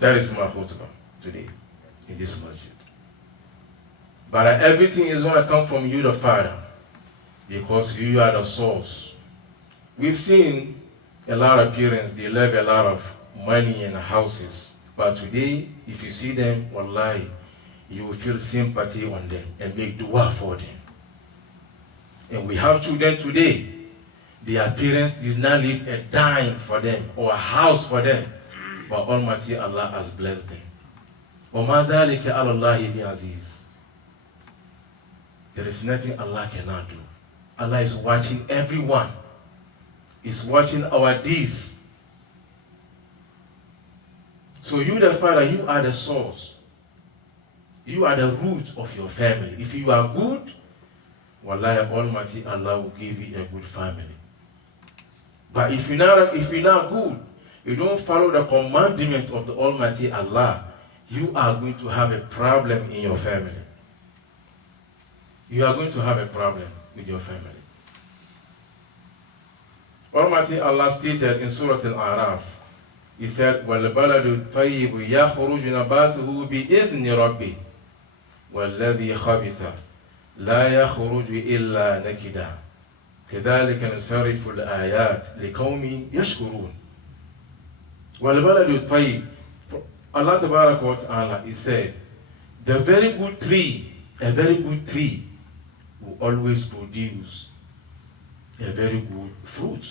That is my khutbah today in this masjid. But everything is going to come from you, the Father, because you are the source. We've seen a lot of parents, they love a lot of money and houses. But today, if you see them, wallahi, you will feel sympathy on them and make dua for them. And we have children today, their parents did not leave a dime for them or a house for them, but Almighty Allah has blessed them. وَمَا ذَلِكَ عَلَى اللَّهِ بِعَزِيزٍ. There is nothing Allah cannot do. Allah is watching everyone. He's watching our deeds. So you, the Father, you are the source. You are the root of your family. If you are good, wallahi, Almighty Allah will give you a good family. But if you're not good, you don't follow the commandment of the Almighty Allah, you are going to have a problem in your family. You are going to have a problem with your family. Almighty Allah stated in Surah Al-A'raf, He said, وَالْبَلَدُ الطَّيِّبُ يَخْرُجُ نَبَاتُهُ بِإِذْنِ رَبِّهِ وَالَّذِي خَبِثَ لَا يَخْرُجُ إِلَّا نَكِدًا كَذَلِكَ نُصَرِّفُ الْآيَاتِ لِقَوْمٍ يَشْكُرُونَ. وَالْبَلَدُ الطَّيِّبُ, Allah Tabarak wa Ta'ala, He said, the very good tree, a very good tree will always produce a very good fruit.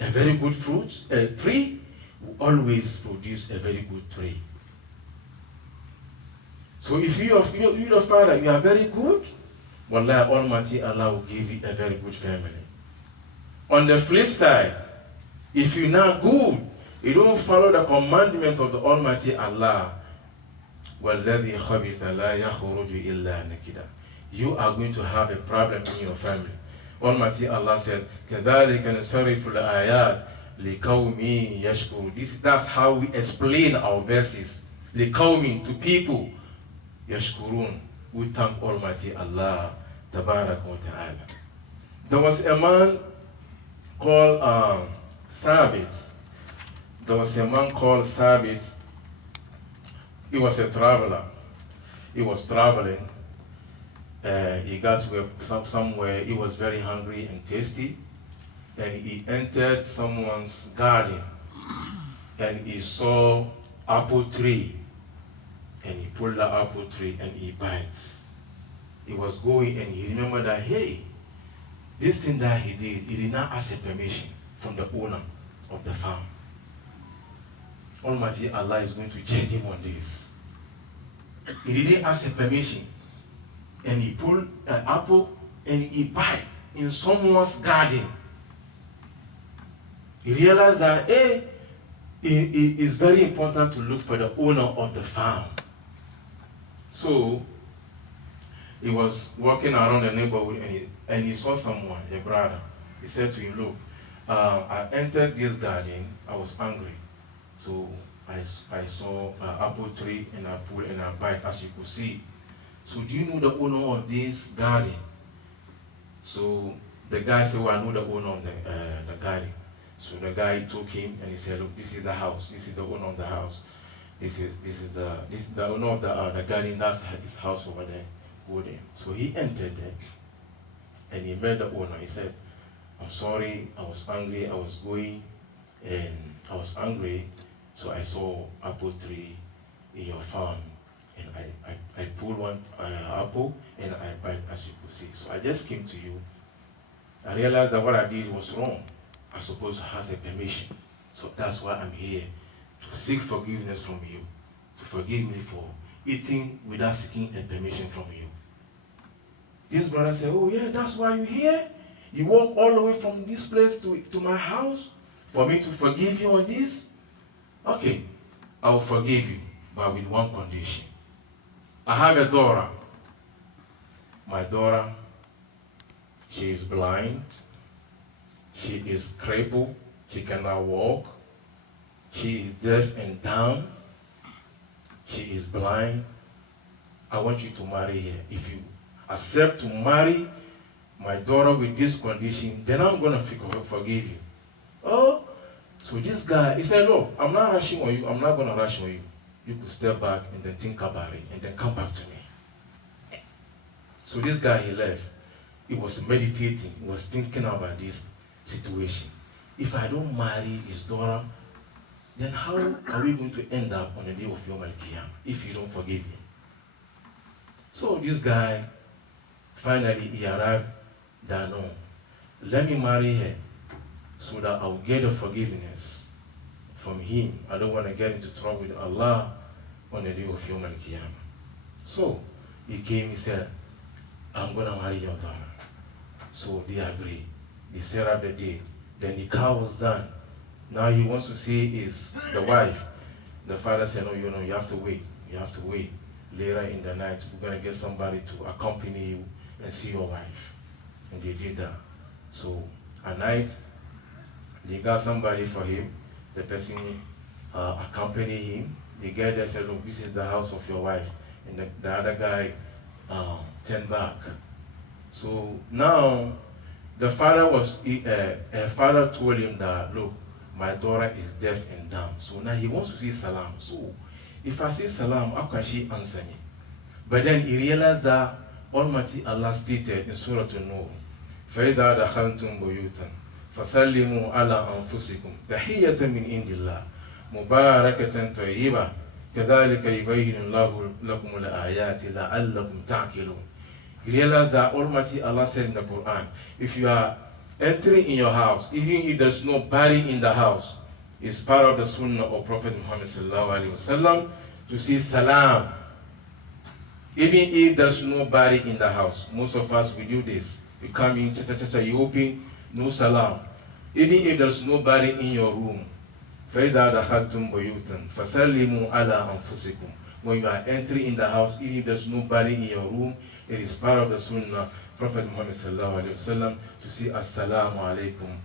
A very good fruit, a tree will always produce a very good tree. So if you the Father, you are very good, wallahi, Almighty Allah will give you a very good family. On the flip side, if you're not good, you don't follow the commandment of the Almighty Allah, وَالَّذِي خَبِثَ لَا يَخْرُجُ إِلَّا نَكِدًا, you are going to have a problem in your family. Almighty Allah said, كَذَلِكَ نُصَرِّفُ الْآيَاتِ لِقَوْمٍ يَشْكُرُونَ. That's how we explain our verses. لِقَوْمٍ, to people. يَشْكُرُونَ. We thank Almighty Allah, Tabarak wa Ta'ala. There was a man called Sabit. There was a man called Sabit. He was a traveler. He was traveling. He got to somewhere. He was very hungry and thirsty, and he entered someone's garden, and he saw apple tree, and he pulled the apple tree and he bites. He was going, and he remembered that, hey, this thing that he did not ask a permission from the owner of the farm. Almighty Allah is going to judge him on this. He didn't ask a permission, and he pulled an apple and he bite in someone's garden. He realized that, hey, it is very important to look for the owner of the farm. So he was walking around the neighborhood, and he saw someone, a brother. He said to him, look, I entered this garden, I was hungry. So I saw an apple tree, and I pulled and I bite, as you could see. So do you know the owner of this garden? So the guy said, well, I know the owner of the garden. So the guy took him and he said, look, this is the house. This is the owner of the house. This is the owner of the garden. That's his house over there. Go there. So he entered there and he met the owner. He said, I'm sorry, I was hungry. I was going and I was hungry. So I saw apple tree in your farm. And I pulled one apple and I bite, as you could see. So I just came to you. I realized that what I did was wrong. I supposed to have a permission. So that's why I'm here, to seek forgiveness from you. To forgive me for eating without seeking a permission from you. This brother said, oh yeah, that's why you're here? You walk all the way from this place to my house for me to forgive you on this? Okay, I will forgive you, but with one condition. I have a daughter. My daughter, she is blind. She is crippled. She cannot walk. She is deaf and dumb. She is blind. I want you to marry her. If you accept to marry my daughter with this condition, then I'm going to forgive you. Oh, So this guy, he said, look, I'm not rushing on you. I'm not going to rush on you. You could step back and then think about it and then come back to me. So this guy, he left. He was meditating. He was thinking about this situation. If I don't marry his daughter, then how are we going to end up on the day of Yom Al-Qiyamah if you don't forgive me? So this guy, finally he arrived that no, let me marry her so that I'll get the forgiveness from him. I don't want to get into trouble with Allah on the day of Yom Al-Qiyamah. So he came, he said, I'm going to marry your daughter. So they agreed. They set up the day. Then the car was done. Now he wants to see the wife. The father said, no, you have to wait. You have to wait. Later in the night, we're going to get somebody to accompany you and see your wife. And they did that. So at night, they got somebody for him. The person accompanied him. They get there and said, look, this is the house of your wife. And the other guy turned back. So now, the father told him that, look, my daughter is deaf and dumb. So now he wants to see Salam. So if I say Salam, how can she answer me? But then he realized that Almighty Allah stated in Surah An-Nur, فَإِذَا دَخَلْتُمْ بُيُوتًا فَسَلِّمُوا عَلَىٰ أَنفُسِكُمْ تَحِيَّةً مِنْ عِنْدِ اللَّهِ مُبَارَكَةً طَيِّبَةً كَذَلِكَ يُبَيِّنُ اللَّهُ لَكُمُ الْآيَاتِ لَعَلَّكُمْ تَعْقِلُونَ. He realized that Almighty Allah said in the Quran, if you are entering in your house, even if there's nobody in the house, it's part of the Sunnah of Prophet Muhammad sallallahu alaihi wasallam to say Salam. Even if there's nobody in the house, most of us we do this. You come in, you open, no Salam. Even if there's nobody in your room, فَإِذَا دَخَلْتُمْ بُيُوتًا فَسَلِّمُوا عَلَىٰ أَنفُسِكُمْ. When you are entering in the house, even if there's nobody in your room, it is part of the Sunnah, Prophet Muhammad sallallahu alaihi wasallam, to say Assalamu alaikum